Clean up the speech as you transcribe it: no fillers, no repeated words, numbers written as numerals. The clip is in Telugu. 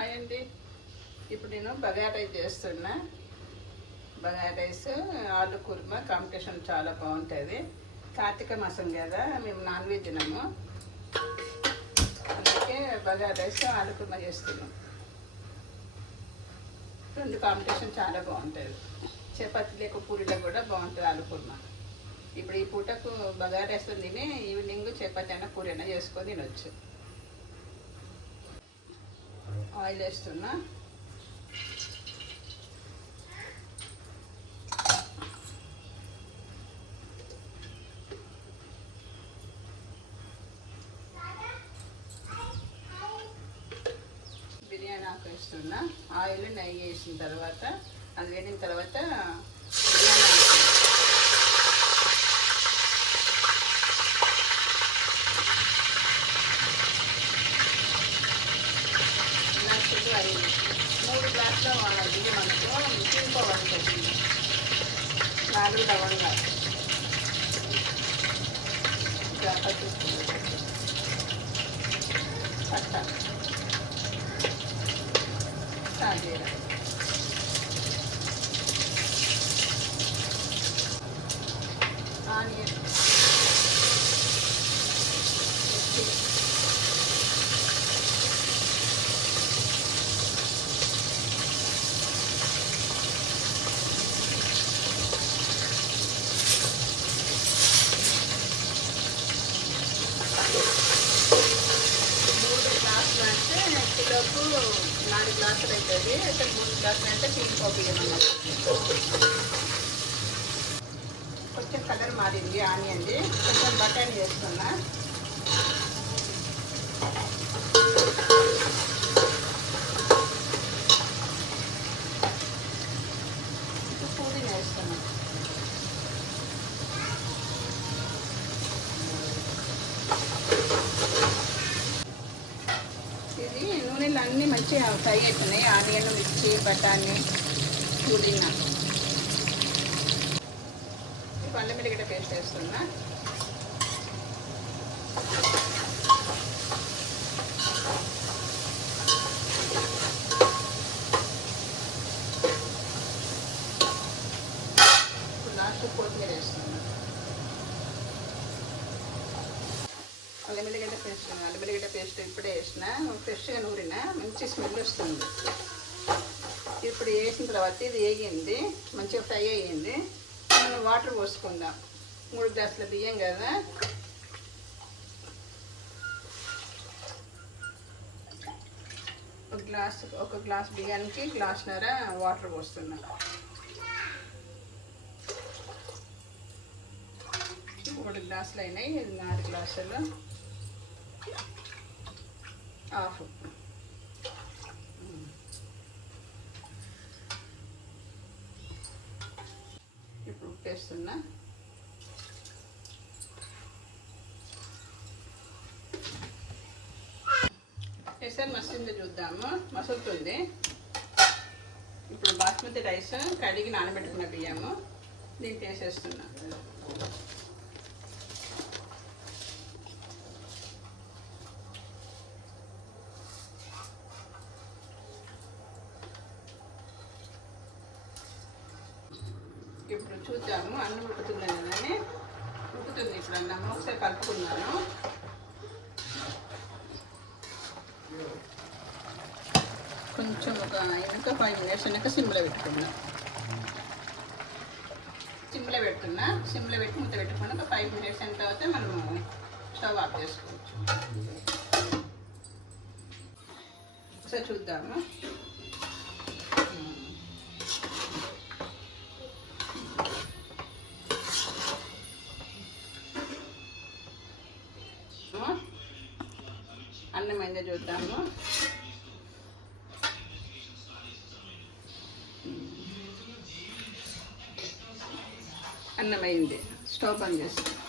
హాయ్ అండి. ఇప్పుడు నేను బగారా రైస్ చేస్తున్నా. బగారా రైస్ ఆలు కుర్మా కాంబినేషన్ చాలా బాగుంటుంది. కార్తీక మాసం కదా, మేము నాన్ వెజ్ తినము, అందుకే బగారా రైస్ ఆలు కుర్మా చేస్తున్నాం. రెండు కాంబినేషన్ చాలా బాగుంటుంది. చపాతీ లేక పూరీలకు కూడా బాగుంటుంది ఆలు కుర్మా. ఇప్పుడు ఈ పూటకు బగారా రైస్ తిని ఈవినింగ్ చపాతీ అయినా పూరి అయినా చేసుకొని తినొచ్చు. ఆయిల్ వేస్తున్నా. బిర్యానీ ఆకు వేస్తున్నా. ఆయిల్ నెయ్యి వేసిన తర్వాత అది వేడిన తర్వాత బిర్యానీ అది 3 గ్లాసుల బియ్యం అనుకో తినుకోవాలి. 4 లవంగా పట్ట సాజీర ఆనియన్ కిలోకు 4 గ్లాసులు అవుతుంది. అయితే 3 గ్లాసులు అంటే తీసుకోబియ్యం అన్నమాట. కొంచెం కలర్ మారింది ఆనియన్ది. కొంచెం బటానీ వేస్తున్నా. పుదీనా వేస్తున్నా. ఇది నూనెలు అన్నీ మంచిగా ఫ్రై అవుతున్నాయి. ఆనియన్, మిర్చి, బఠానీ, పుదీనా. అల్లం వెల్లిగడ్డ పేస్ట్ వేస్తున్నా. ఇప్పుడు లాస్ట్ కొత్తిమీర వేస్తున్నా. అల్లం వెల్లిగడ్డ పేస్ట్ ఇప్పుడే వేసిన, ఫ్రెష్గా నూరిన, మంచి స్మెల్ వస్తుంది. ఇప్పుడు వేసిన తర్వాత ఇది వేగింది, మంచిగా ఫ్రై అయ్యింది. మనం వాటర్ పోసుకుందాం. 3 గ్లాసుల బియ్యం కదా, ఒక గ్లాస్ బియ్యానికి గ్లాసున్నర వాటర్ పోస్తున్నా. 3 గ్లాసులు అయినాయి. 4 గ్లాసులు ఆఫ్. ఇప్పుడు ఉప్పు వేస్తున్నా. ఎసరు మస్తుందో చూద్దాము. మసులుతుంది. ఇప్పుడు బాస్మతి రైస్ కడిగి నానబెట్టుకున్న బియ్యము దీనికి వేసేస్తున్నా. ఇప్పుడు చూద్దాము అన్నం ఉడుకుతుందని కదని. ఉడుకుతుంది ఇప్పుడు అన్నము. ఒకసారి కలుపుకున్నాను. కొంచెం ఇంకా 5 మినిట్స్ అయినాక సిమ్లో పెట్టుకున్నా. సిమ్లో పెట్టి మూత పెట్టుకుని ఒక 5 మినిట్స్ అయిన తర్వాత మనము స్టవ్ ఆఫ్ చేసుకోవచ్చు. ఒకసారి చూద్దాము. అన్నం అయిందో చూద్దాము. అన్నం అయింది. స్టవ్ బంద్ చేస్తాం.